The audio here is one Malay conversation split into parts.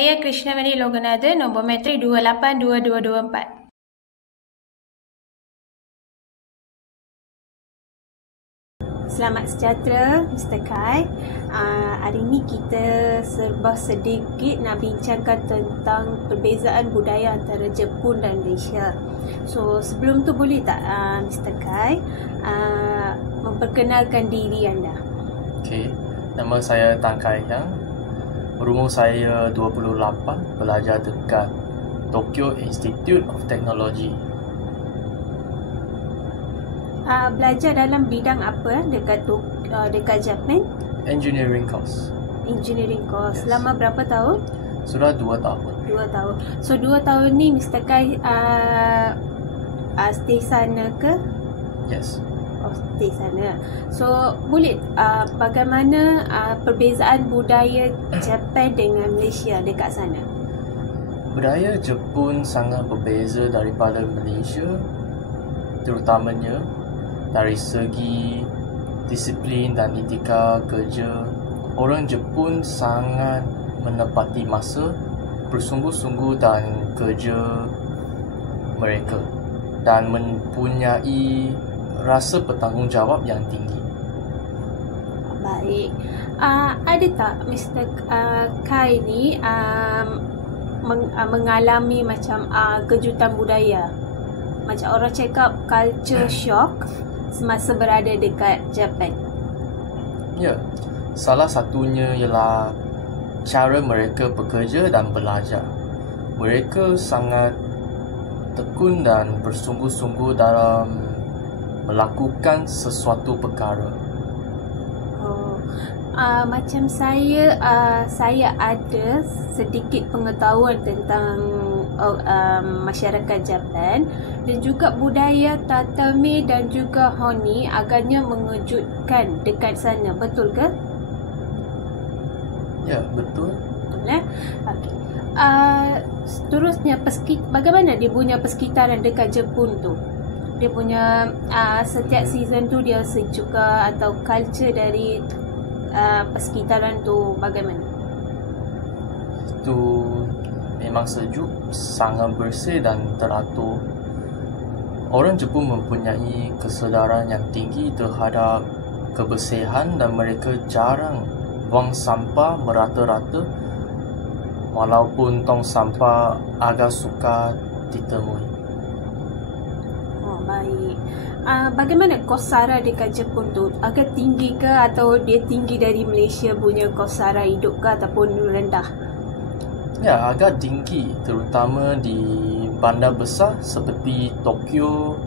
saya Krishnaveni Loganathan, nombor matrik 282224. Selamat sejahtera, Mr. Kai. Hari ini kita serba sedikit nak bincangkan tentang perbezaan budaya antara Jepun dan Malaysia. So, sebelum tu boleh tak Mr. Kai memperkenalkan diri anda? Okey, nama saya Tan Kai Hiang. Berumur saya 28, belajar dekat Tokyo Institute of Technology. Belajar dalam bidang apa dekat Japan? Engineering course. Engineering course. Yes. Selama berapa tahun? Sudah 2 tahun. 2 tahun. So 2 tahun ni Mr. Kai stay sana ke? Yes. Oh, stay sana. So boleh bagaimana perbezaan budaya Japan dengan Malaysia dekat sana? Budaya Jepun sangat berbeza daripada Malaysia, terutamanya dari segi disiplin dan etika kerja. Orang Jepun sangat menepati masa, bersungguh-sungguh dan kerja mereka dan mempunyai rasa bertanggungjawab yang tinggi. Baik. Ada tak Mr. Kai ni mengalami macam kejutan budaya? Macam orang cakap culture shock semasa berada dekat Japan. Ya, salah satunya ialah cara mereka bekerja dan belajar. Mereka sangat tekun dan bersungguh-sungguh dalam melakukan sesuatu perkara. Macam saya ada sedikit pengetahuan tentang masyarakat Japan dan juga budaya tatami dan juga honi agaknya mengejutkan dekat sana, betul ke? Ya, betul. Betul. Okey. Seterusnya bagaimana dia punya persekitaran dekat Jepun tu? Dia punya setiap season tu dia sejuk ke, atau culture dari persekitaran tu bagaimana? Itu memang sejuk, sangat bersih dan teratur. Orang Jepun mempunyai kesedaran yang tinggi terhadap kebersihan dan mereka jarang buang sampah merata-rata, walaupun tong sampah agak sukar ditemui. Oh, baik. Bagaimana kos sara dekat Jepun tu? Agak tinggi ke atau dia tinggi dari Malaysia punya kos sara hidup ke ataupun rendah? Ya, agak tinggi, terutama di bandar besar seperti Tokyo.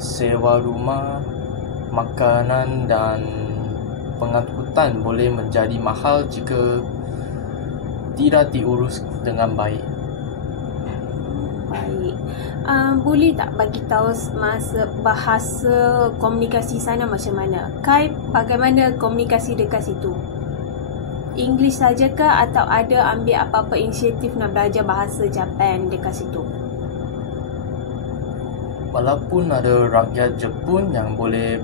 Sewa rumah, makanan dan pengangkutan boleh menjadi mahal jika tidak diurus dengan baik. Baik. Boleh tak bagi tahu bahasa komunikasi sana macam mana? Kai, bagaimana komunikasi dekat situ? English saja ke atau ada ambil apa-apa inisiatif nak belajar bahasa Japan dekat situ? Walaupun ada rakyat Jepun yang boleh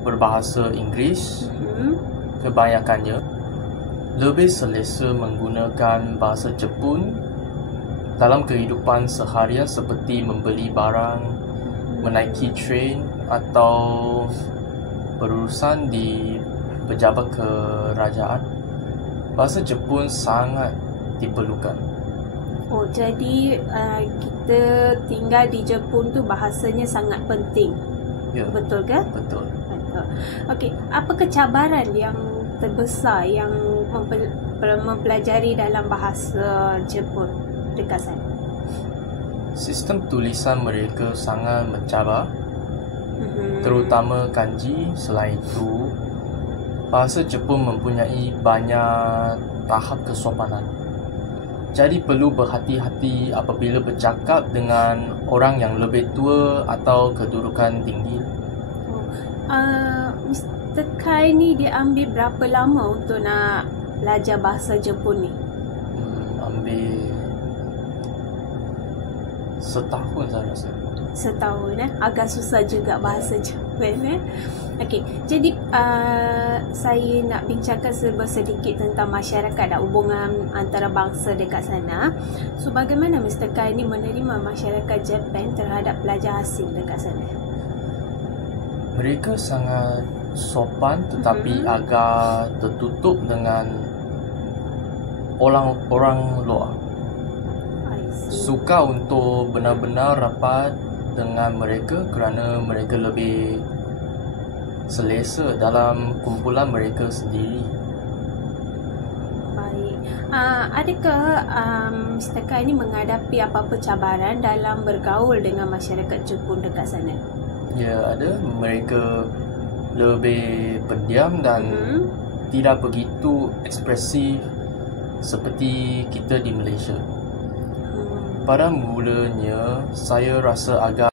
berbahasa Inggeris, kebanyakannya lebih selesa menggunakan bahasa Jepun dalam kehidupan seharian seperti membeli barang, menaiki train atau berurusan di pejabat kerajaan. Bahasa Jepun sangat diperlukan. Oh, jadi kita tinggal di Jepun tu bahasanya sangat penting. Ya. Betul ke? Betul. Betul. Okey, apa cabaran yang terbesar yang mempelajari dalam bahasa Jepun dekat sana? Sistem tulisan mereka sangat mencabar, terutama kanji. Selain itu, bahasa Jepun mempunyai banyak tahap kesopanan. Jadi perlu berhati-hati apabila bercakap dengan orang yang lebih tua atau kedudukan tinggi. Mr. Kai ni dia ambil berapa lama untuk nak belajar bahasa Jepun ni? Ambil setahun saya rasa. setahun. Agak susah juga bahasa Jepun. Okey, jadi saya nak bincangkan sedikit tentang masyarakat dan hubungan antara bangsa dekat sana. So, bagaimana Mr. Kai ni menerima masyarakat Jepun terhadap pelajar asing dekat sana? Mereka sangat sopan tetapi agak tertutup dengan orang luar. Suka untuk benar-benar rapat dengan mereka kerana mereka lebih selesa dalam kumpulan mereka sendiri. Baik. Adakah Mr. Kai ni menghadapi apa-apa cabaran dalam bergaul dengan masyarakat Jepun dekat sana? Ya, ada. Mereka lebih pendiam dan tidak begitu ekspresif seperti kita di Malaysia. Pada mulanya, saya rasa agak